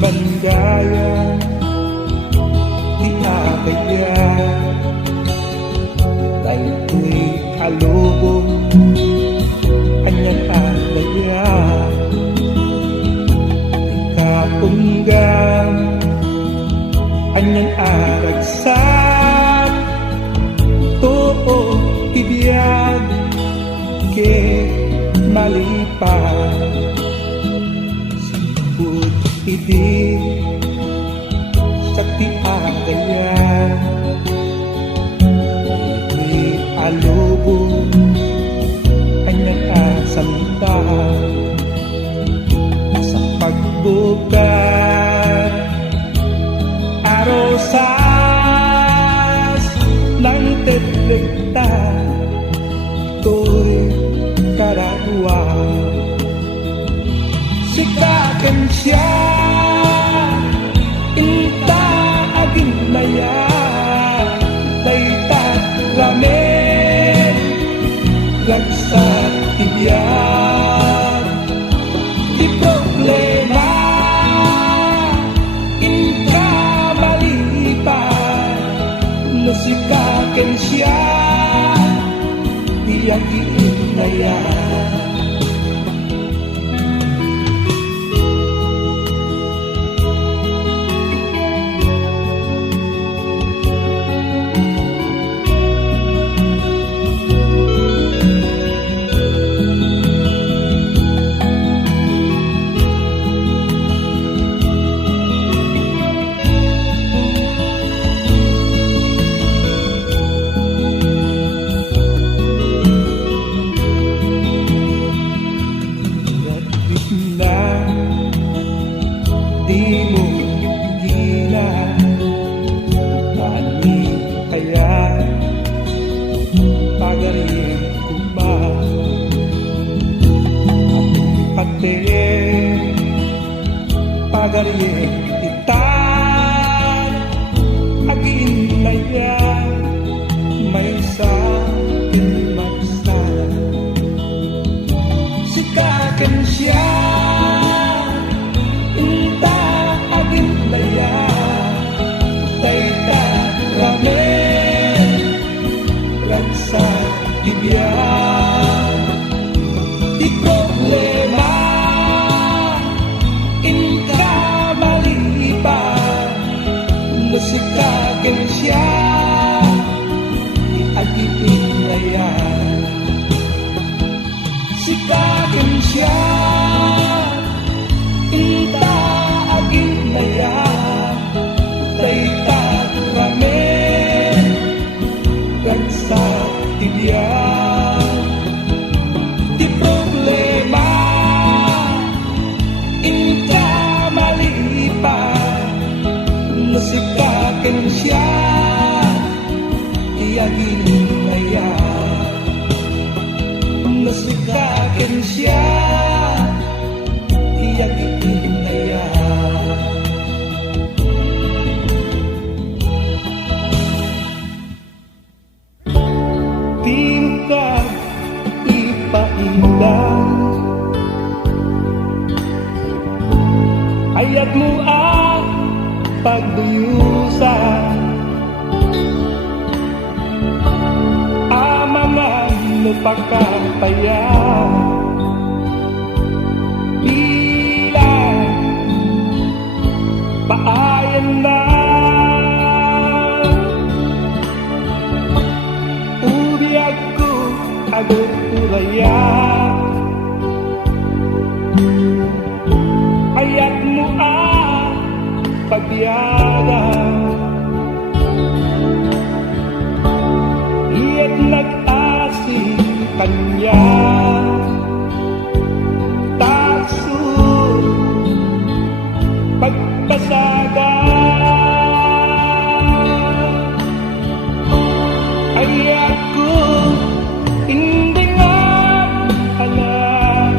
man gaya di akaya dahil ko'y kalubog anyang alaya ikaunggan anyang aragsak too ibiyag ke malipad siput idi sakti agaya di alubong anyang asamta sa pagbuka arosas ng tetlegta to'y karadwa sikakan siya inta aging maya daytat ramen lagsat tibiyag di problema inka malipan no sikakan siya yang inaya di mo pigilan paano kaya pagaling kuma ate pagaling itan agin naya may sa pinmaksan sikakan siya di problema inka maliban nasikakin siya di agipinaya sikakin siya inta aginaya daytat ramen ragsa tibiyag di problema inka malipan nasikakin siya iagin naya nasikakin siya iagin naya tingkad ipaindah ayat mo ang pagduyusan amangan mo pagkapaya bilang paayan na ubiagku agot uraya ayat mo ang pagbiyaga iya't nag-asi kanya taso pagpasaga ayat ko hindi nga alam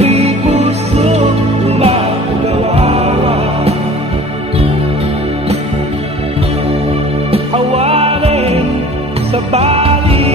di puso magawa hawanin sa bali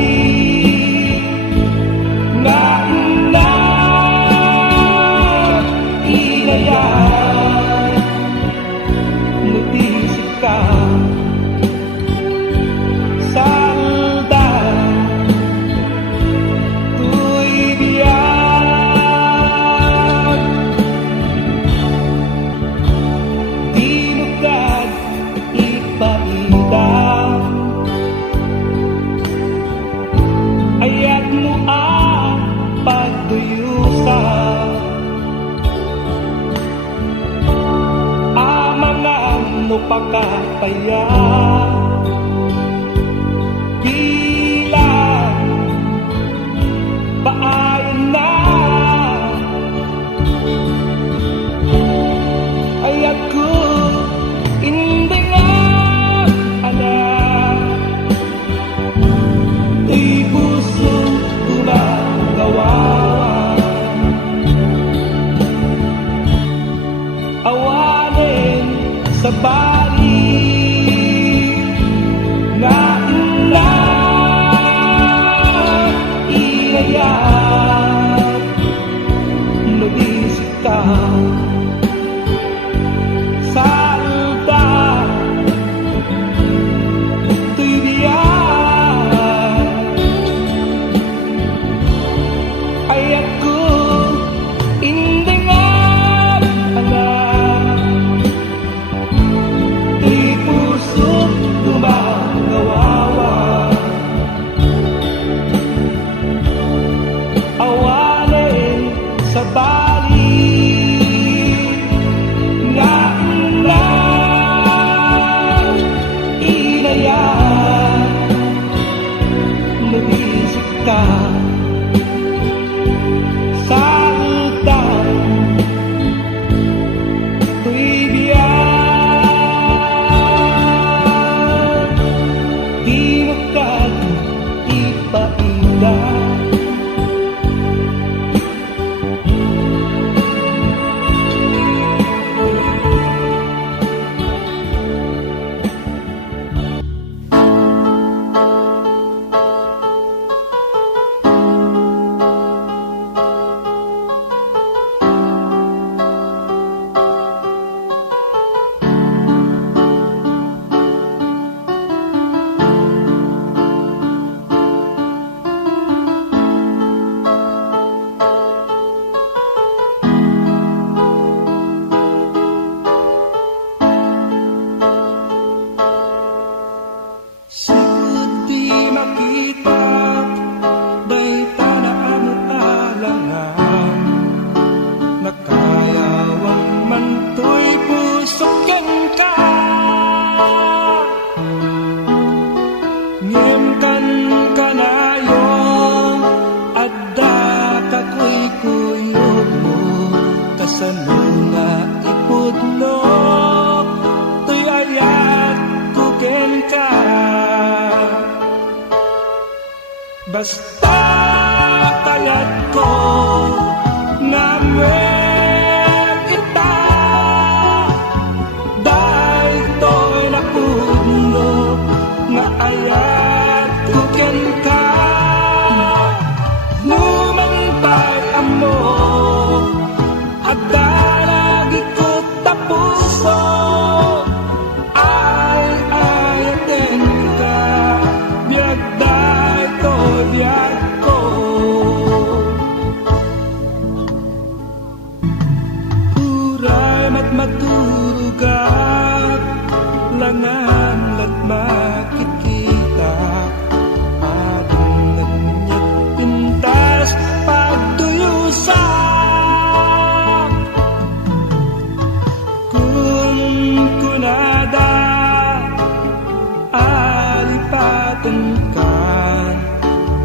pakataya bilang paayon na ay ako hindi nga alam di puso gumagawa awanin sa balik na inayat nabisik ka salda to'y biyak ay ako hindi nga alam di puso gumagawa awanin sa balik nga inayat nabisik ka salda to'y biyak di mo ka ipainda Sigud di makita day tanaan alangan nakayawan man to'y pusoken ka ngimkan kanayong adda kakoy kuyog mo kasano nga ipudno to'y ayat kuken ka basta kalat ko nga men ita dahil to'y napudno nga ayat kuken ka numantay amo at daragi ko tapuso ay ayaten ka biag dahil to'y biag ko uray mat maturugat langan lat makikita adong nanyat pintas pagtuyusak kung kunada alipatan ka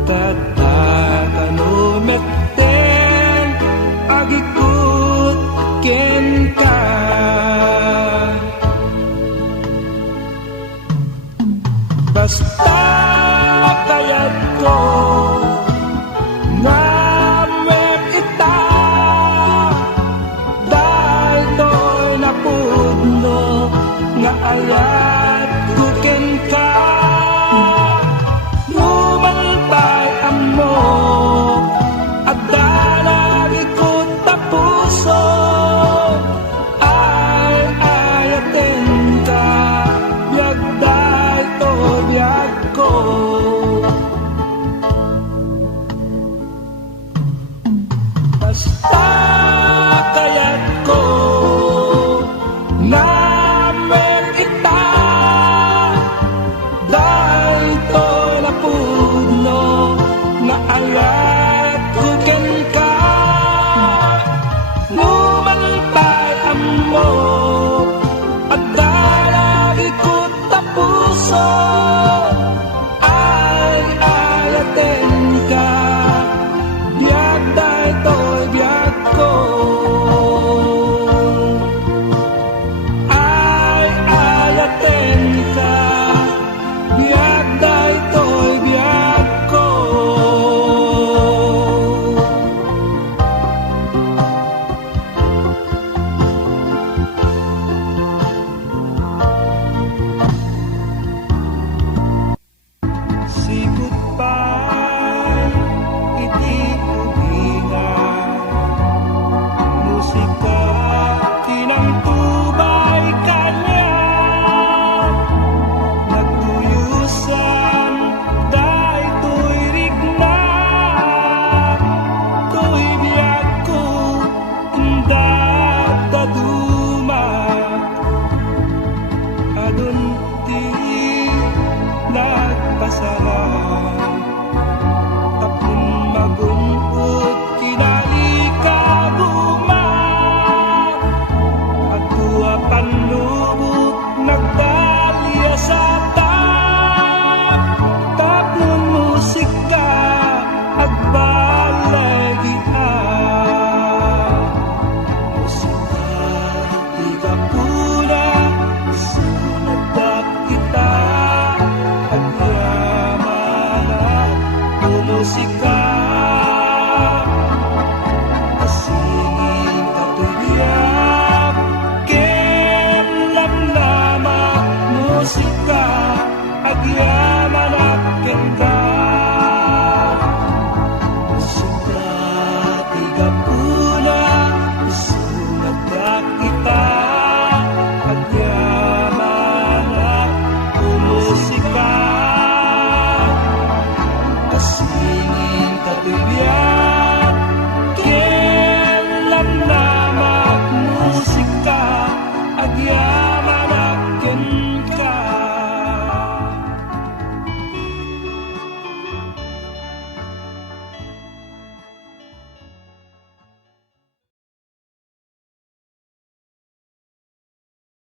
tatakanometen agikut ken ka basta